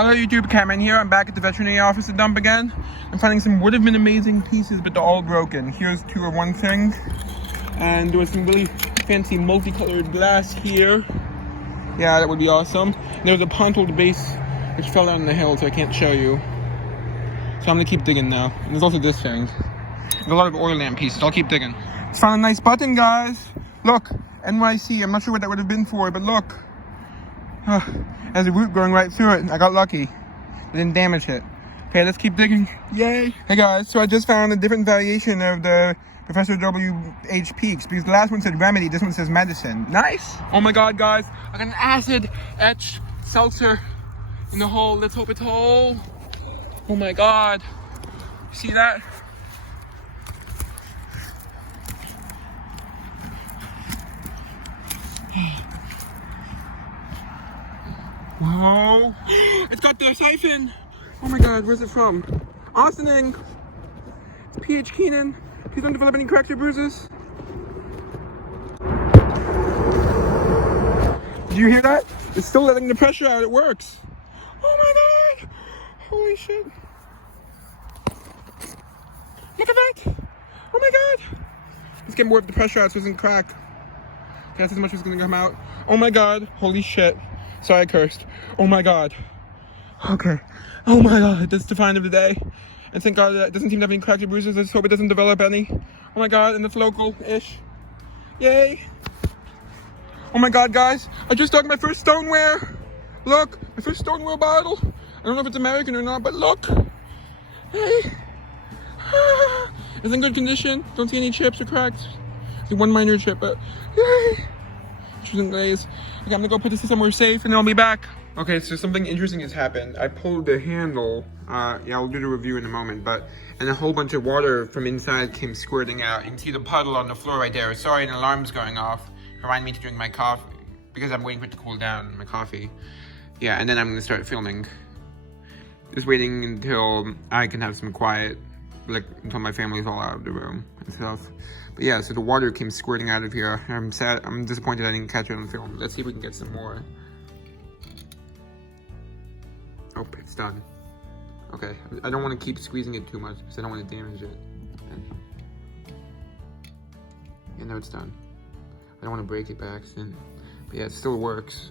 Hello YouTube, Cameron here. I'm back at the veterinary office to dump again. I'm finding some would have been amazing pieces, but they're all broken. Here's two of one thing. And there was some really fancy multicolored glass here. Yeah, that would be awesome. And there was a pontoed base which fell down the hill, so I can't show you. So I'm gonna keep digging now. And there's also this thing. There's a lot of oil lamp pieces. I'll keep digging. Just found a nice button, guys. Look, NYC. I'm not sure what that would have been for, but look. There's a root going right through it. I got lucky. I didn't damage it. Okay, let's keep digging. Yay! Hey guys, so I just found a different variation of the Professor W.H. Peaks, because the last one said remedy, this one says medicine. Nice! Oh my god, guys, I got an acid etched seltzer in the hole. Let's hope it's whole. Oh my god. See that? Wow, it's got the siphon. Oh my god, where's it from? Austining. It's P.H. Keenan. Please don't develop any cracks or bruises. Did you hear that? It's still letting the pressure out. It works. Oh my god. Holy shit. Look at that. Oh my god. Let's get more of the pressure out so it doesn't crack. That's as much as it's gonna come out. Oh my god. Holy shit. Sorry, I cursed. Oh my god. Okay. Oh my god. That's the find of the day. And thank god it doesn't seem to have any cracks or bruises. I just hope it doesn't develop any. Oh my god. And it's local-ish. Yay. Oh my god, guys. I just dug my first Stoneware. Look. My first Stoneware bottle. I don't know if it's American or not, but look. Hey. It's in good condition. Don't see any chips or cracks. See one minor chip, but yay. Interesting glaze. Okay, I'm gonna go put this somewhere safe and then I'll be back. Okay, so something interesting has happened. I pulled the handle. Yeah, I'll do the review in a moment, and a whole bunch of water from inside came squirting out. You can see the puddle on the floor right there. Sorry, an alarm's going off. Remind me to drink my coffee because I'm waiting for it to cool down, my coffee. Yeah, and then I'm gonna start filming. Just waiting until I can have some quiet, like until my family's all out of the room and stuff. But yeah, so the water came squirting out of here. I'm sad. I'm disappointed I didn't catch it on film. Let's see if we can get some more. Oh, it's done. Okay, I don't want to keep squeezing it too much because I don't want to damage it. Yeah, no, it's done. I don't want to break it by accident. But yeah, it still works.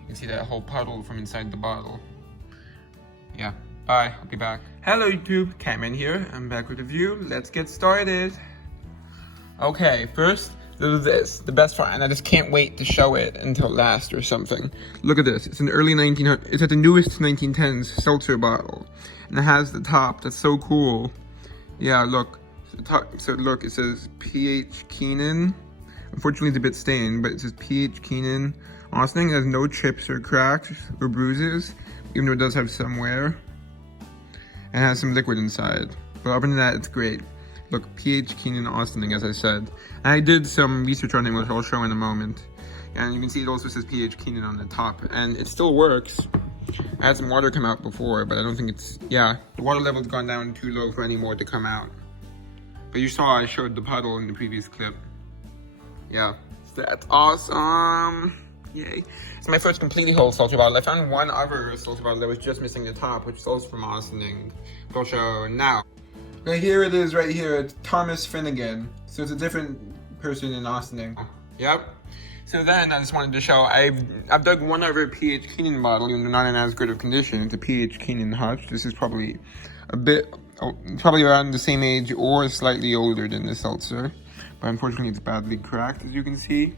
You can see that whole puddle from inside the bottle. Yeah, bye. I'll be back. Hello YouTube, Cameron here. I'm back with a review. Let's get started. Okay, first, there's this, the best part, and I just can't wait to show it until last or something. Look at this, it's an early 1900s, it's at the newest 1910s Seltzer bottle. And it has the top, that's so cool. Yeah, look, so look, it says P.H. Keenan. Unfortunately, it's a bit stained, but it says P.H. Keenan. Austining has no chips or cracks or bruises, even though it does have some wear. And it has some liquid inside. But other than that, it's great. Look, P.H. Keenan Austining, as I said. And I did some research on it, which I'll show in a moment. And you can see it also says P.H. Keenan on the top. And it still works. I had some water come out before, but I don't think it's... Yeah, the water level's gone down too low for any more to come out. But you saw I showed the puddle in the previous clip. Yeah, that's awesome. Yay. It's my first completely whole seltzer bottle. I found one other seltzer bottle that was just missing the top, which is also from Austining. I'll show now. Now here it is right here, it's Thomas Finnegan. So it's a different person in Austining. Yep. So then I just wanted to show, I've dug one other P.H. Keenan bottle, even though not in as good of condition. It's a P.H. Keenan Hutch. This is probably probably around the same age or slightly older than the seltzer. But unfortunately it's badly cracked, as you can see.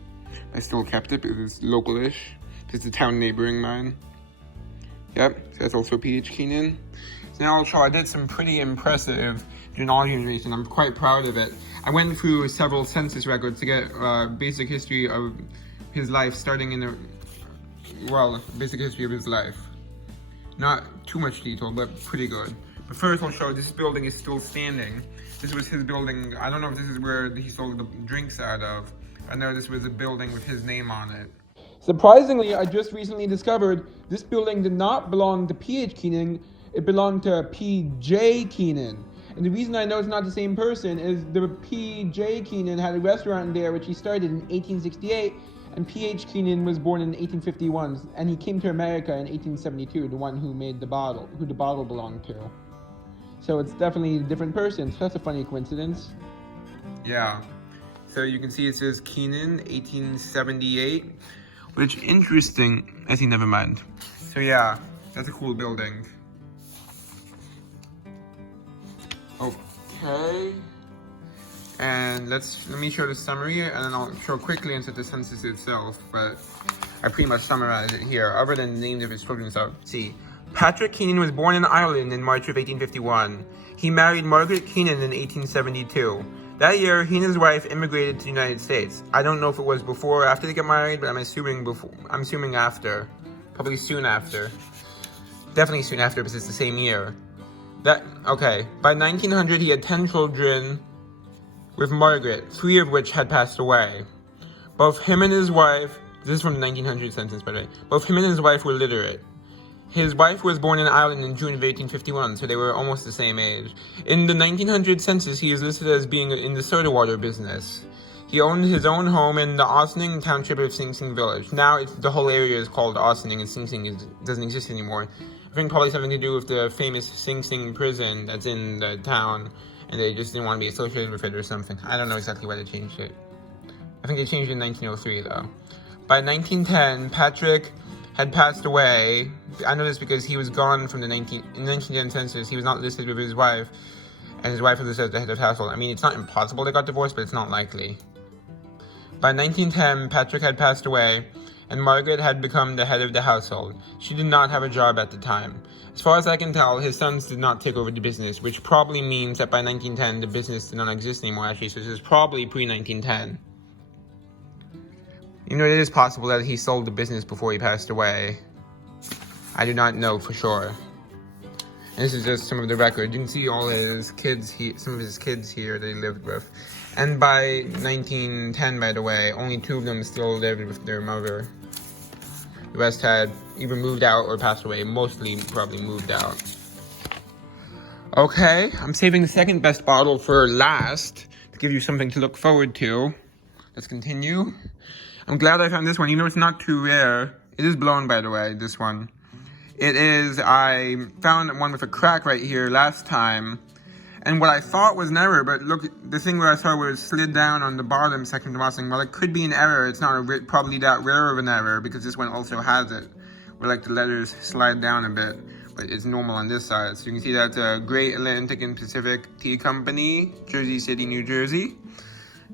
I still kept it because it's local-ish. It's a town neighboring mine. Yep, so that's also P.H. Keenan. So now I'll show, I did some pretty impressive genealogy information. I'm quite proud of it. I went through several census records to get basic history of his life, starting in the, well, basic history of his life. Not too much detail, but pretty good. But first I'll show this building is still standing. This was his building. I don't know if this is where he sold the drinks out of. I know this was a building with his name on it. Surprisingly, I just recently discovered this building did not belong to P.H. Keenan. It belonged to P.J. Keenan. And the reason I know it's not the same person is the P.J. Keenan had a restaurant there which he started in 1868, And P.H. Keenan was born in 1851, and he came to America in 1872, the one who made the bottle, who the bottle belonged to. So it's definitely a different person, so that's a funny coincidence. Yeah. So you can see it says Keenan, 1878, which interesting, I see, never mind. So yeah, that's a cool building. Okay. And let me show the summary, and then I'll show quickly into the census itself, but I pretty much summarized it here, other than the names of his children. So, see, Patrick Keenan was born in Ireland in March of 1851. He married Margaret Keenan in 1872. That year, he and his wife immigrated to the United States. I don't know if it was before or after they got married, but I'm assuming before. I'm assuming after. Probably soon after. Definitely soon after, because it's the same year. Okay. By 1900, he had 10 children with Margaret, 3 of which had passed away. Both him and his wife, this is from the 1900 census, by the way, both him and his wife were literate. His wife was born in Ireland in June of 1851, so they were almost the same age. In the 1900 census, he is listed as being in the soda water business. He owned his own home in the Ossining township of Sing Sing village. Now the whole area is called Ossining, and Sing Sing doesn't exist anymore. I think probably something to do with the famous Sing Sing prison that's in the town, and they just didn't want to be associated with it or something. I don't know exactly why they changed it. I think they changed it in 1903, though. By 1910, Patrick had passed away. I know this because he was gone from the 1910 census. He was not listed with his wife, and his wife was listed as the head of household. I mean, it's not impossible they got divorced, but it's not likely. By 1910, Patrick had passed away, and Margaret had become the head of the household. She did not have a job at the time. As far as I can tell, his sons did not take over the business, which probably means that by 1910, the business did not exist anymore, actually, so this is probably pre-1910. You know, it is possible that he sold the business before he passed away. I do not know for sure. And this is just some of the record. You can see all his kids, some of his kids here that he lived with. And by 1910, by the way, only 2 of them still lived with their mother. The rest had either moved out or passed away. Mostly probably moved out. Okay, I'm saving the second best bottle for last to give you something to look forward to. Let's continue. I'm glad I found this one. You know, it's not too rare. It is blown, by the way, this one. It is, I found one with a crack right here last time. And what I thought was an error, but look, the thing where I saw was slid down on the bottom section of the box. Well, it could be an error. It's not probably that rare of an error, because this one also has it, where like the letters slide down a bit, but it's normal on this side. So you can see that's a Great Atlantic and Pacific Tea Company, Jersey City, New Jersey.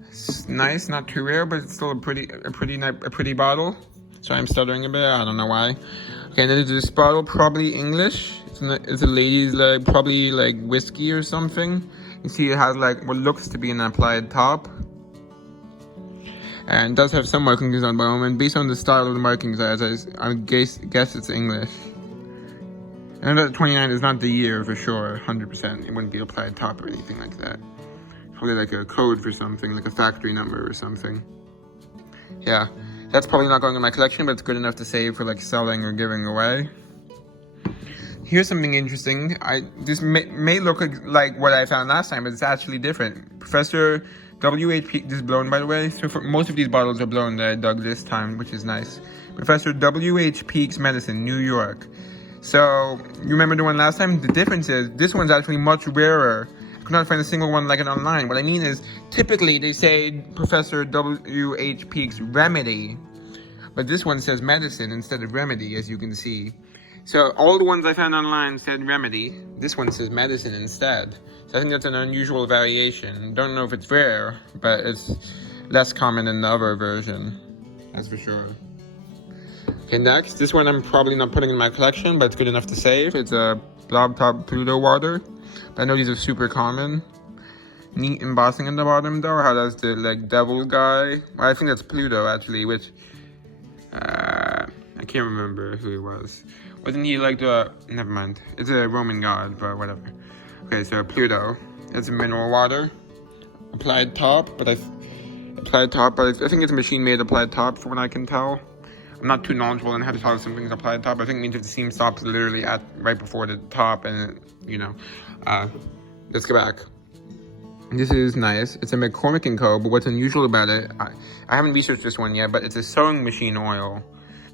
It's nice, not too rare, but it's still a pretty bottle. So I'm stuttering a bit. I don't know why. Okay, then this bottle, probably English. It's a lady's, like, probably like whiskey or something. You see it has like what looks to be an applied top. And it does have some markings on the bottom, and based on the style of the markings, I guess it's English. And that 29 is not the year for sure, 100%. It wouldn't be applied top or anything like that. Probably like a code for something, like a factory number or something. Yeah, that's probably not going in my collection, but it's good enough to save for like selling or giving away. Here's something interesting. This may look like what I found last time, but it's actually different. Professor W.H. Peake, this is blown, by the way. So most of these bottles are blown that I dug this time, which is nice. Professor W.H. Peake's Medicine, New York. So, you remember the one last time? The difference is, this one's actually much rarer. I could not find a single one like it online. What I mean is, typically they say Professor W.H. Peake's Remedy, but this one says Medicine instead of Remedy, as you can see. So all the ones I found online said Remedy. This one says Medicine instead. So I think that's an unusual variation. Don't know if it's rare, but it's less common than the other version. That's for sure. Okay, next. This one I'm probably not putting in my collection, but it's good enough to save. It's a Blob Top Pluto water. But I know these are super common. Neat embossing on the bottom though. How does the like devil guy? Well, I think that's Pluto actually, which I can't remember who it was. Wasn't he like the... Never mind. It's a Roman god, but whatever. Okay, so Pluto. It's a mineral water. Applied top, but I think it's a machine-made applied top, from what I can tell. I'm not too knowledgeable on how to tell if something's applied top. I think it means if the seam stops literally right before the top, and, you know. Let's go back. This is nice. It's a McCormick & Co., but what's unusual about it, I haven't researched this one yet, but it's a sewing machine oil.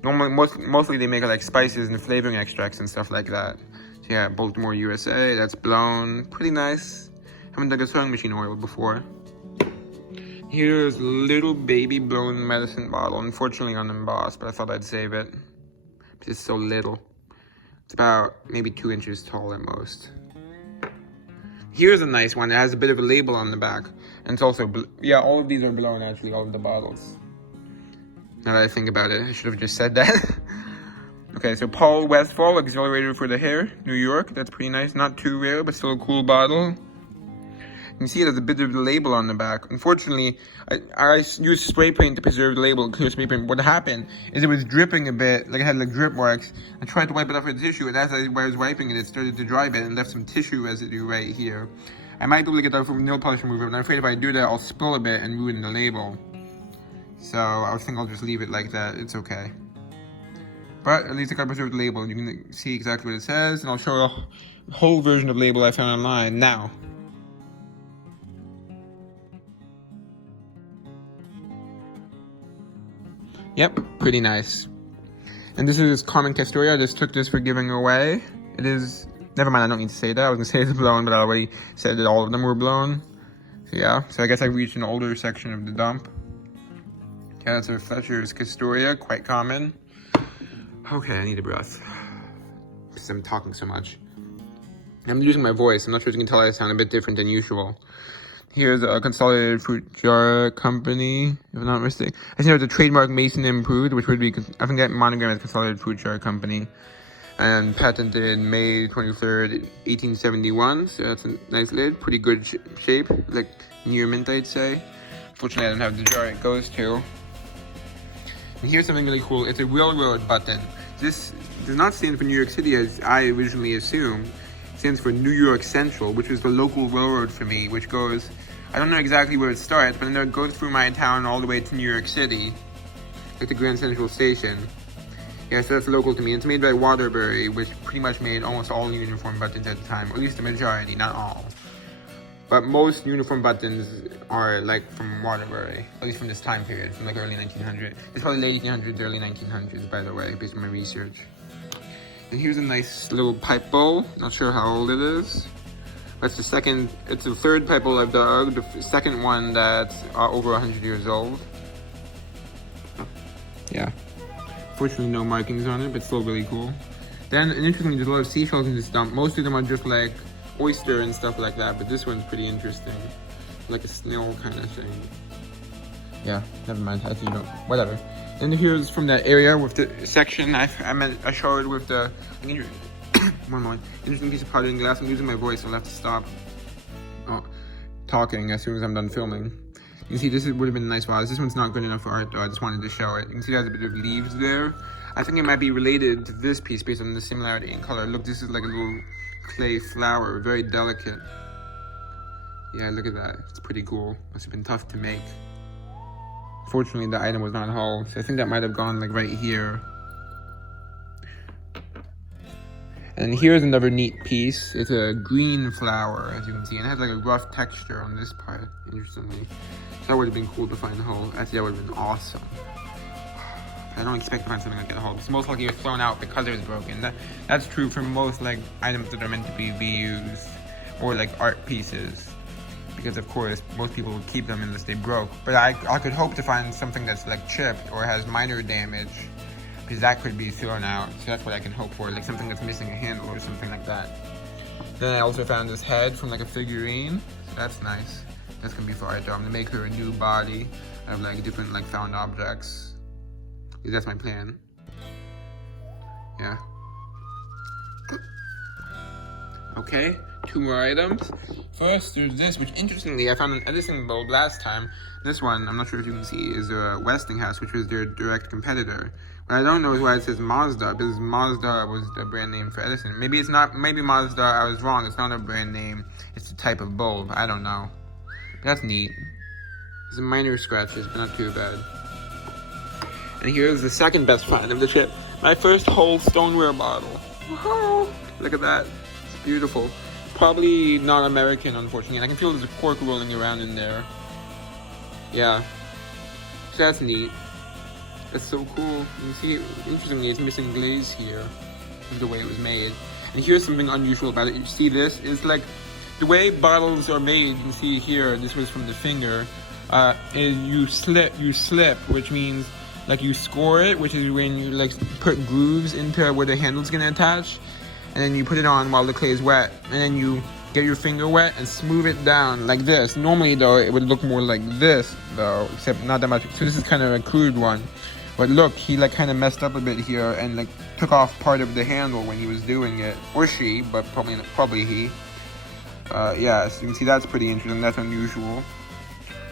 Normally, mostly they make it like spices and flavoring extracts and stuff like that. So yeah, Baltimore, USA, that's blown. Pretty nice. Haven't done a sewing machine oil before. Here's little baby blown medicine bottle. Unfortunately unembossed, but I thought I'd save it. It's so little. It's about maybe 2 inches tall at most. Here's a nice one. It has a bit of a label on the back. And it's also, yeah, all of these are blown actually, all of the bottles. Now that I think about it, I should have just said that. Okay, so Paul Westfall, Accelerator for the Hair, New York. That's pretty nice. Not too rare, but still a cool bottle. You can see it has a bit of a label on the back. Unfortunately, I used spray paint to preserve the label, clear spray paint. What happened is it was dripping a bit, like it had like drip marks. I tried to wipe it off with tissue, and as I was wiping it, it started to dry a bit and left some tissue residue right here. I might be able to get that from nail polish remover, but I'm afraid if I do that, I'll spill a bit and ruin the label. So I think I'll just leave it like that. It's okay. But at least I got preserved the label, and you can see exactly what it says, and I'll show a whole version of label I found online now. Yep, pretty nice. And this is Carmen Castoria. I just took this for giving away. It is, never mind, I don't need to say that. I was gonna say it's blown, but I already said that all of them were blown. So yeah, so I guess I reached an older section of the dump. Yeah, that's a Fletcher's Castoria, quite common. Okay, I need a breath. Because I'm talking so much. I'm losing my voice. I'm not sure if you can tell I sound a bit different than usual. Here's a Consolidated Fruit Jar Company, if I'm not mistaken. I think there's a trademark Mason Improved, which would be, I think that monogram is Consolidated Fruit Jar Company. And patented May 23rd, 1871. So that's a nice lid. Pretty good shape, like near mint, I'd say. Fortunately, I don't have the jar it goes to. And here's something really cool. It's a railroad button. This does not stand for New York City as I originally assumed. It stands for New York Central, which is the local railroad for me, which goes, I don't know exactly where it starts, but it goes through my town all the way to New York City, like the Grand Central Station. Yeah, so that's local to me. It's made by Waterbury, which pretty much made almost all uniform buttons at the time, or at least the majority, not all. But most uniform buttons are like from Waterbury, at least from this time period, from like early 1900s. It's probably late 1800s, early 1900s, by the way, based on my research. And here's a nice little pipe bowl. Not sure how old it is. That's the second, it's the third pipe bowl I've dug. The second one that's over 100 years old. Yeah. Fortunately, no markings on it, but still really cool. Then, and interestingly, there's a lot of seashells in this dump. Most of them are just like oyster and stuff like that, but this one's pretty interesting. Like a snail kind of thing. Yeah, never mind. I think you don't. Whatever. And here's from that area with the section I showed with the one more interesting piece of potted glass. I'm losing my voice, so I'll have to stop talking as soon as I'm done filming. You can see this would have been a nice vase. This one's not good enough for art though. I just wanted to show it. You can see there's a bit of leaves there. I think it might be related to this piece based on the similarity in color. Look, this is like a little clay flower, very delicate. Yeah, look at that. It's pretty cool. Must have been tough to make. Fortunately, the item was not whole, so I think that might have gone like right here. And here's another neat piece. It's a green flower, as you can see, and it has like a rough texture on this part, interestingly. So that would have been cool to find whole. Actually, that would have been awesome. I don't expect to find something like that whole. It's most likely it was thrown out because it was broken. That's true for most like items that are meant to be reused or like art pieces. Because of course, most people would keep them unless they broke. But I could hope to find something that's like chipped or has minor damage, because that could be thrown out. So that's what I can hope for, like something that's missing a handle or something like that. Then I also found this head from like a figurine. So that's nice. That's gonna be for art though. I'm gonna make her a new body out of like different like found objects. That's my plan. Yeah. Okay, 2 more items. First, there's this, which interestingly, I found an Edison bulb last time. This one, I'm not sure if you can see, is a Westinghouse, which was their direct competitor. What I don't know is why it says Mazda, because Mazda was the brand name for Edison. Maybe it's not, maybe Mazda, I was wrong, it's not a brand name, it's a type of bulb, I don't know. But that's neat. There's some minor scratches, but not too bad. And here's the second best find of the trip. My first whole Stoneware bottle. Whoa, look at that. It's beautiful. probably not American, unfortunately. And I can feel there's a cork rolling around in there. Yeah. So that's neat. That's so cool. You can see, interestingly, it's missing glaze here, the way it was made. And here's something unusual about it. You see this? It's like, the way bottles are made, you can see here, this was from the finger, is you slip, which means, like, you score it, which is when you, like, put grooves into where the handle's gonna attach, and then you put it on while the clay is wet, and then you get your finger wet and smooth it down like this. Normally, though, it would look more like this, though, except not that much. So this is kind of a crude one. But look, he like kind of messed up a bit here and like took off part of the handle when he was doing it. Or she, but probably he. Yeah, so you can see that's pretty interesting. That's unusual.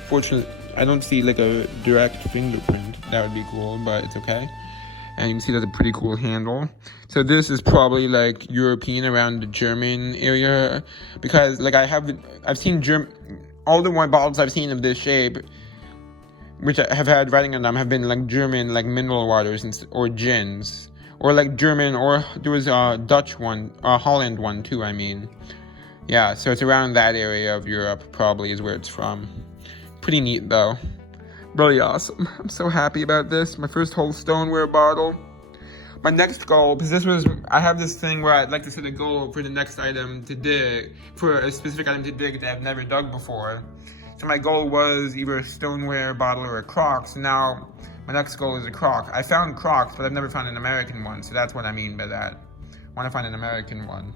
Fortunately, I don't see like a direct fingerprint. That would be cool, but it's okay. And you can see that's a pretty cool handle. So this is probably like European, around the German area, because like I've seen all the wine bottles I've seen of this shape, which have had writing on them, have been like German, like mineral waters or gins, or like German, or there was a Dutch one, a Holland one too, I mean. Yeah, so it's around that area of Europe probably is where it's from. Pretty neat though. Really awesome. I'm so happy about this. My first whole Stoneware bottle. My next goal, because I have this thing where I'd like to set a goal for the next item to dig, for a specific item to dig that I've never dug before. So my goal was either a Stoneware bottle or a crock. So now my next goal is a crock. I found crocks, but I've never found an American one. So that's what I mean by that. I want to find an American one.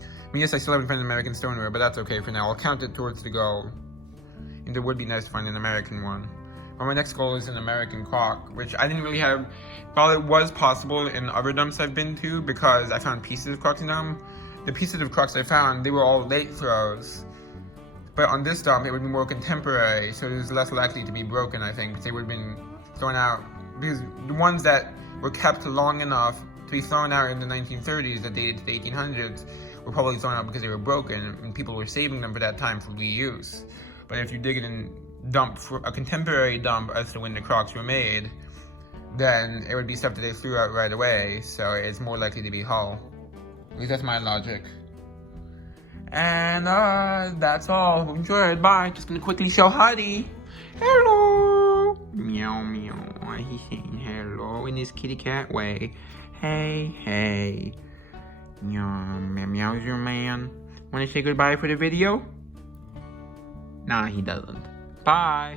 I mean, yes, I still haven't found an American Stoneware, but that's okay for now. I'll count it towards the goal. And it would be nice to find an American one. But my next goal is an American crock, which I didn't really have. While it was possible in other dumps I've been to, because I found pieces of crocks in them, the pieces of crocks I found, they were all late throws. But on this dump, it would be more contemporary, so it was less likely to be broken, I think, because they would have been thrown out. Because the ones that were kept long enough to be thrown out in the 1930s, that dated to the 1800s, were probably thrown out because they were broken, and people were saving them for that time for reuse. But if you dig it in for a contemporary dump as to when the crocks were made, then it would be stuff that they threw out right away, so it's more likely to be hull. At least that's my logic. And that's all. Hope you enjoyed. Bye. Just gonna quickly show Huddy. Hello. Meow meow. He's saying hello in his kitty cat way. Hey hey. Meow meow's your man. Wanna say goodbye for the video? Nah, he doesn't. Bye.